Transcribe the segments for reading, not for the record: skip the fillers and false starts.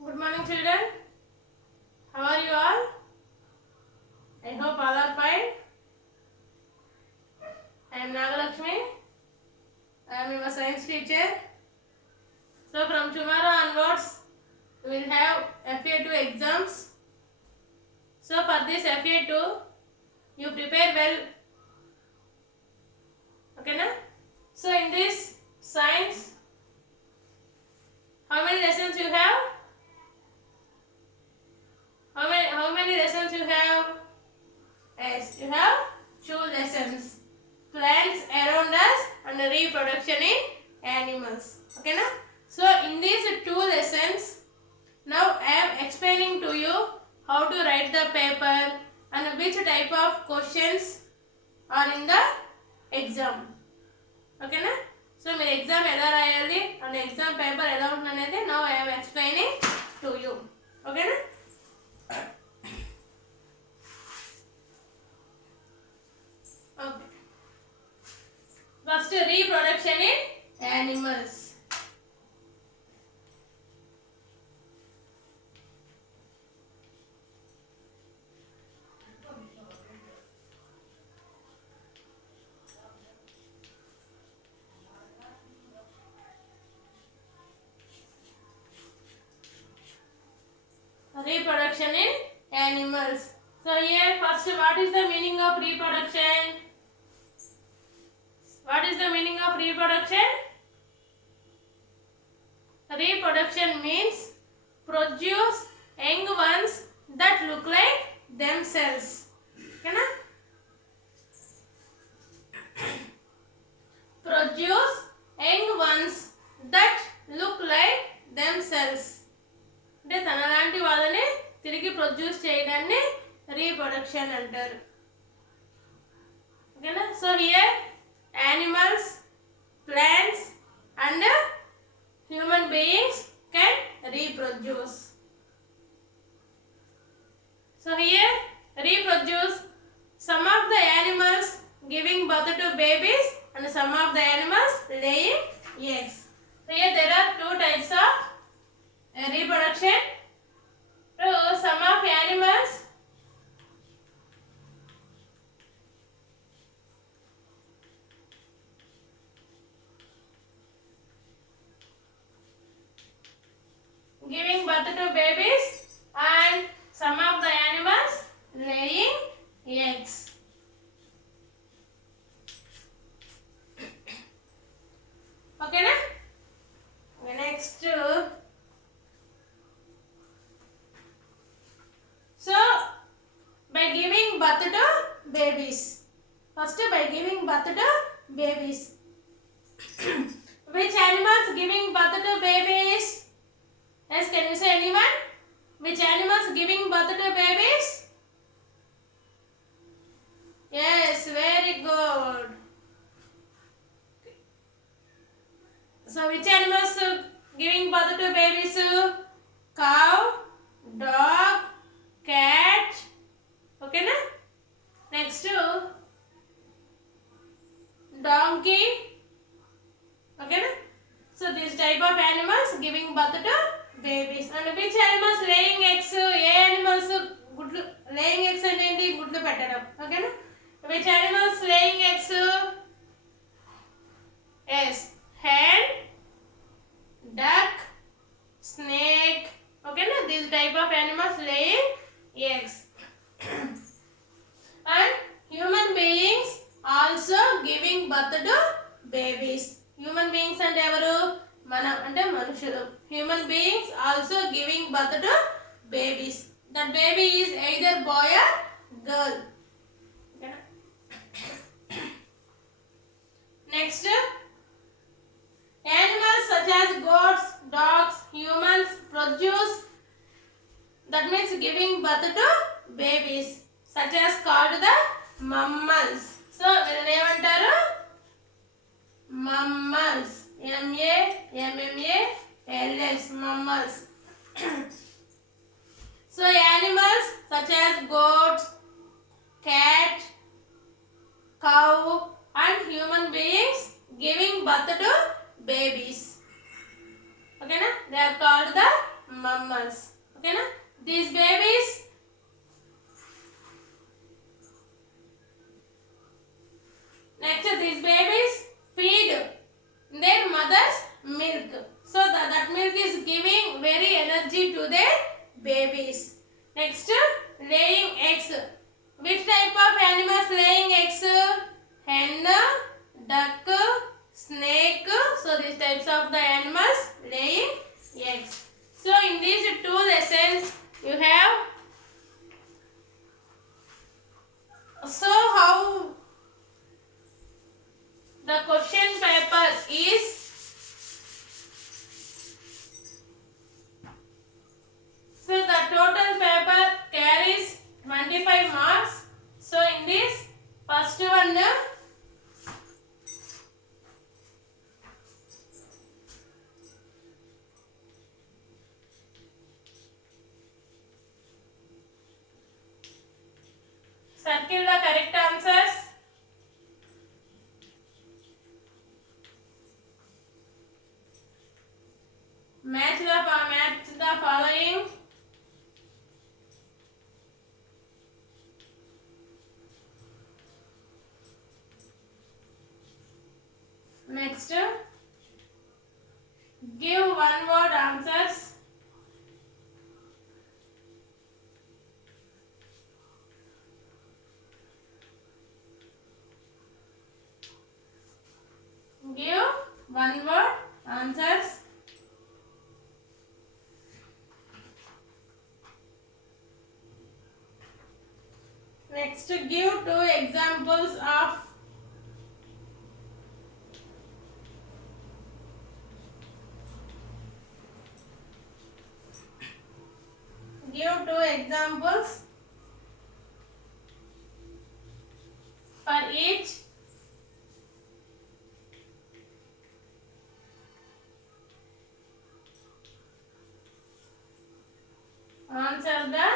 Good morning, children. How are you all? I hope all are fine. I am Nagalakshmi. I am your science teacher. So from tomorrow onwards, we will have FA2 exams. So for this FA2, you prepare well. Okay, na? So in this science, how many lessons you have? How many lessons you have? Yes, you have 2 lessons. Plants around us and reproduction in animals. Okay, na? So in these 2 lessons, now I am explaining to you how to write the paper and which type of questions are in the exam. Okay, na? So మీరు exam ఎలా రాయాలి and exam paper ఎలా ఉంటుంది అనేది now I am explaining to you. Okay, na? Okay. First, reproduction in animals. Reproduction in animals. So here first, what is the meaning of reproduction? What is the meaning of reproduction? Reproduction means produce young ones that look like themselves. Okay, na? Produce young ones that look like themselves. అంటే తనలాంటి వాళ్ళని తిరిగి produce చేయడాన్ని reproduction అంటారు. ఓకేనా? So here animals, plants and human beings can reproduce. So here reproduce, some of the animals giving birth to babies and some of the animals laying eggs. So here there are 2 types of reproduction. So some of animals giving birth to babies and some of the animals laying eggs. Okay, na? Next, so by giving birth to babies, first by giving birth to babies, which animals giving birth to babies? Yes, can you say anyone? Which animals giving birth to babies? Yes, very good. So which animals giving birth to babies? Cow, dog, cat. Okay, na? Next, donkey. Okay, na? So this type of animals giving birth to babies. And which animals laying eggs? A animals గుడ్లు laying eggs అంటే ఏంటి? గుడ్లు పెట్టడం. Okay, na? Which animals laying eggs? Yes, hen, duck, snake. Okay, na? This type of animals laying eggs. And human beings also giving birth to babies. Human beings అంటే ఎవరు? మనం అంటే మనుషులు. Human beings also giving birth to babies. That baby is either boy or girl. Okay, na? Next, animals such as goats, dogs, humans produce, that means giving birth to babies, such as called the mammals. So వీళ్ళని ఏమంటారు? Mammals. mammals, mammals. So animals such as goats, cat, cow and human beings giving birth to babies. Okay, na? They are called the mammals. Okay, na? These babies these babies feed their mother's milk. So that milk is giving very energy to their babies. Next, laying eggs. Which type of animals laying eggs? Hen, duck, snake. So these types of the animals laying eggs. So in these two lessons you have how the question paper is. So the total paper carries 25 marks. So in this first one, circle the correct answers. Match the following. Next, give one word answers. Give one word answers. Next, give two examples of for each. Answer the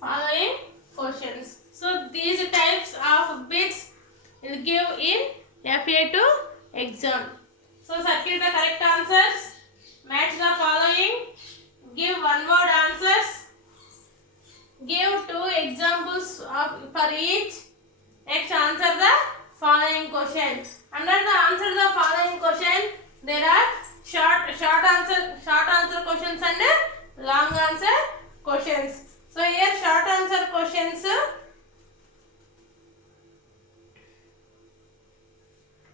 following questions. So these types of bits will give in FA2 exam. So circle the correct answers. Match the following. Give one word answers. Give two examples for each. Next, answer the following question. Under the answer the following question, there are short answer questions and long answer questions. So here short answer questions.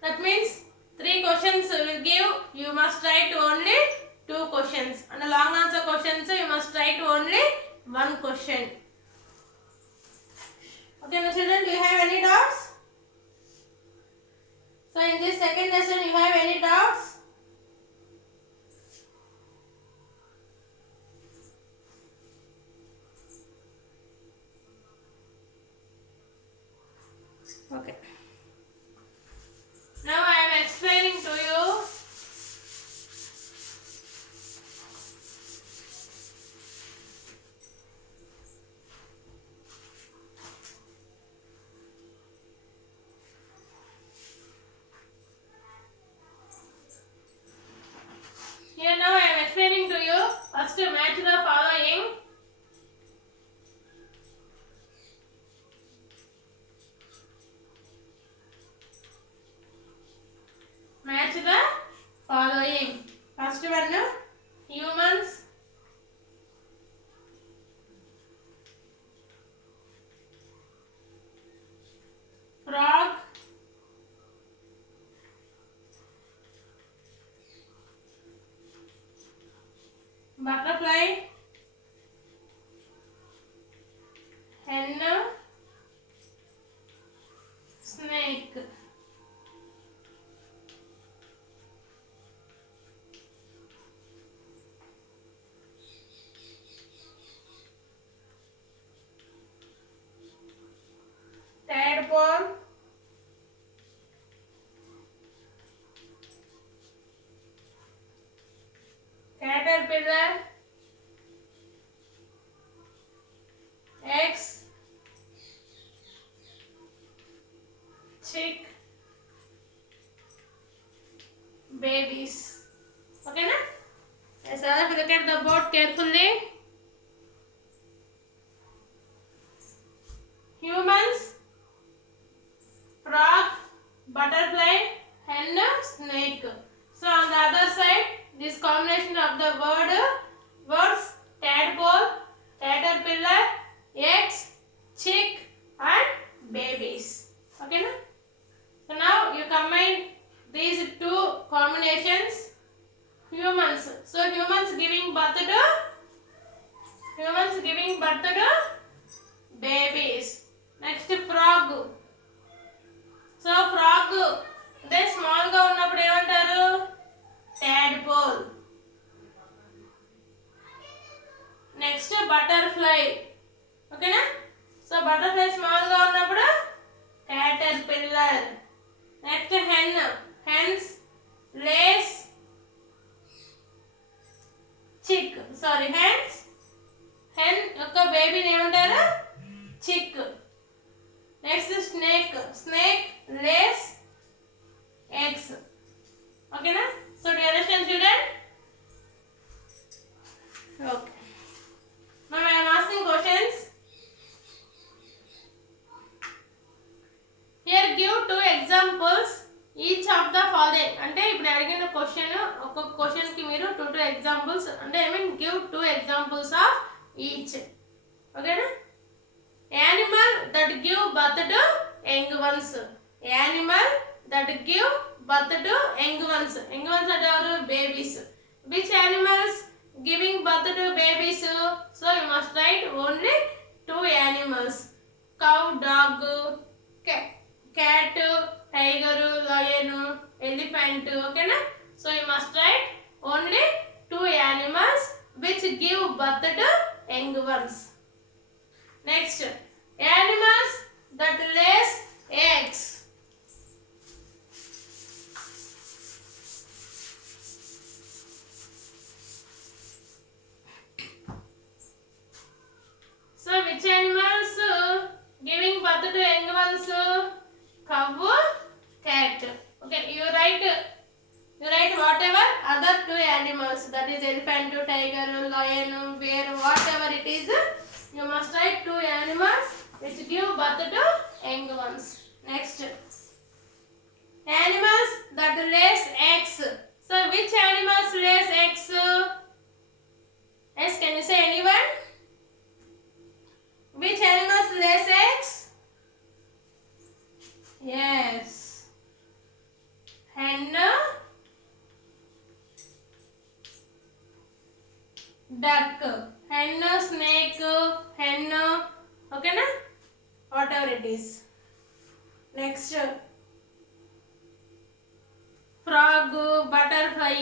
That means 3 questions will give. You must write only 2 questions. And the long answer questions you must write only 1 question. Okay, now children, do you have any doubts? So in this second lesson, you have any doubts? Okay. Now I am explaining to you. Here now I am explaining to you. First, match the following. Match the following. First one, humans, frog, butterfly, hen, snake. Tadpole, caterpillar, eggs, chick, babies. Okay na? Yes, all of you look at the board carefully. Humans, frog, butterfly, hen, snake. So on the other side, this combination of the words tadpole, caterpillar, eggs, chick and babies. Okay na? So now you combine these two combinations. Humans. So humans giving birth to babies. Next frog. So frog అంటే small గా ఉన్నప్పుడు ఏమంటారు? tadpole. Next butterfly. ఓకేనా? So butterfly small గా ఉన్నప్పుడు caterpillar. Next hen. hens lays chick. Sorry hens. hen యొక్క బేబీని ఏమంటారు? chick. Next snake. snake lays eggs. ఓకేనా? So do you understand children? Okay. Now I am asking questions. Here give two examples each of the following. అంటే ఇప్పుడు అడిగిన question ఒక్కొక్క question కి మీరు two examples అంటే I mean give two examples of each. ఓకేనా? Animal that give birth to young ones. Animal that give birth to young ones. Young ones అంటే ఎవరు? babies. Which animals giving birth to babies? So you must write only two animals. Cow, dog, cat, tiger, lion, elephant. Okay na? So you must write only two animals which give birth to young ones. Next, animals that lays eggs. So which animals giving birth to young ones? Cow, cat. Okay, you write whatever other two animals, that is elephant, tiger, lion, bear, whatever it is. You must write two animals which give birth to young ones. Next, animals that lays eggs. So which animals lays eggs? Yes, can you say anyone? Which animals lays eggs? Yes. Hen, duck. Hen, snake, hen. Okay na? Whatever it is. Next, frog, butterfly,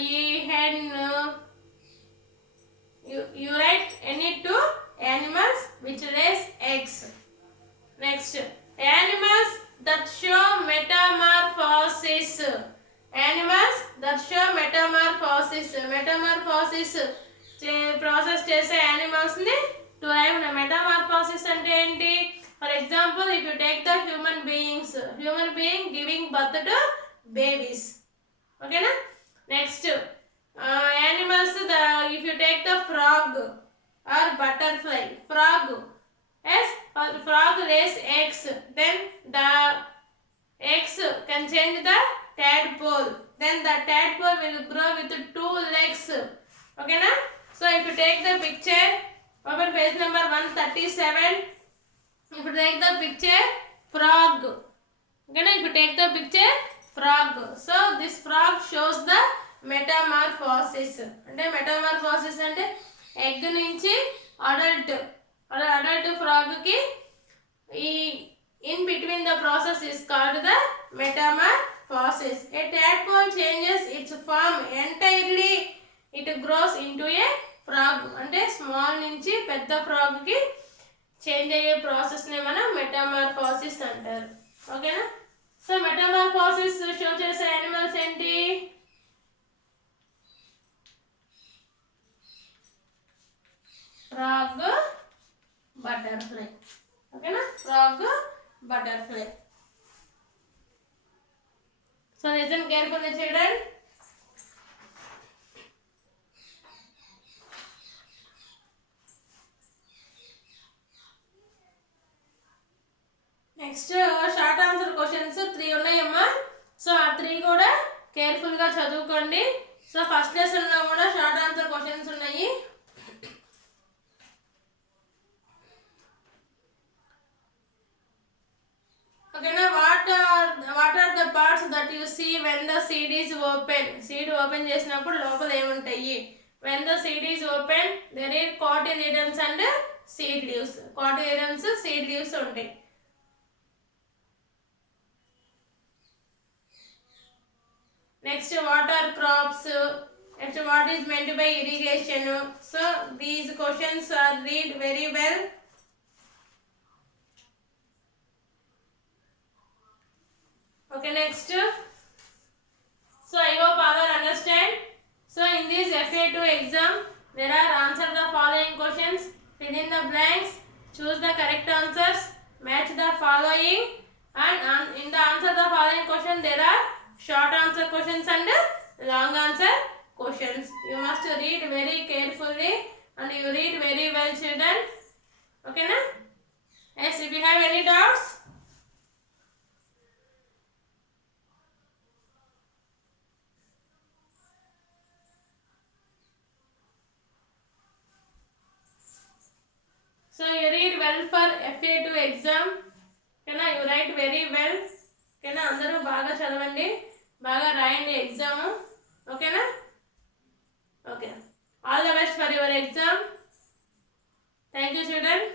hen. You write any two animals which lays eggs. Next, animals that show metamorphosis. Animals that show metamorphosis. Metamorphosis process చేసే animals ని to metamorphosis అంటే ఏంటి? For example, if you take the human being giving birth to babies. Okay na? Next, animals if you take the frog or butterfly. Frog, yes, frog lays eggs. Then the eggs can change the tadpole. Then the tadpole will grow with two legs. Okay na? So if you take the picture, open page number 137. If you take the picture, frog. Okay na? If you take the picture, frog. So this frog shows the metamorphosis. అంటే metamorphosis అంటే egg నుంచి adult frog కి in between the process is called the metamorphosis. A tadpole changes its form entirely. It grows into a frog. అంటే small నుంచి పెద్ద frog కి change అయ్యే process నే మనం మెటామార్ఫోసిస్ అంటారు. ఓకేనా? సో మెటామార్ఫోసిస్ షో చేసే యానిమల్స్ ఏంటి? Frog, butterfly. ఓకేనా? Frog, butterfly. So listen carefully, children. Next short answer questions 3 ఉన్నాయమ్మా. సో ఆ 3 కూడా కేర్ఫుల్గా చదువుకోండి. సో ఫస్ట్ లెసన్లో కూడా షార్ట్ ఆన్సర్ క్వశ్చన్స్ ఉన్నాయి. ఓకేనా. What are the parts that you see when the seed is open. Seed open చేసినప్పుడు లోపల ఏముంటాయి? When the seed is open there are cotyledons and seed leaves. Cotyledons, seed leaves ఉంటాయి. Next, what are crops? Next, what is meant by irrigation? So these questions are read very well. Okay, next. So I hope all are understand. So in this FA2 exam, there are answer the following questions. Fill in the blanks. Choose the correct answers. Match the following. And in the answer the following question, there are short answer questions and long answer questions. You must read very carefully and you read very well, children. Okay na? Yes, if you have any doubts. So you read well for FA2 exam. Okay na? You write very well. Okay na? Andaru baga chadavandi. బాగా రాయండి exam. ఓకేనా? Okay. All the best for your exam. Thank you children.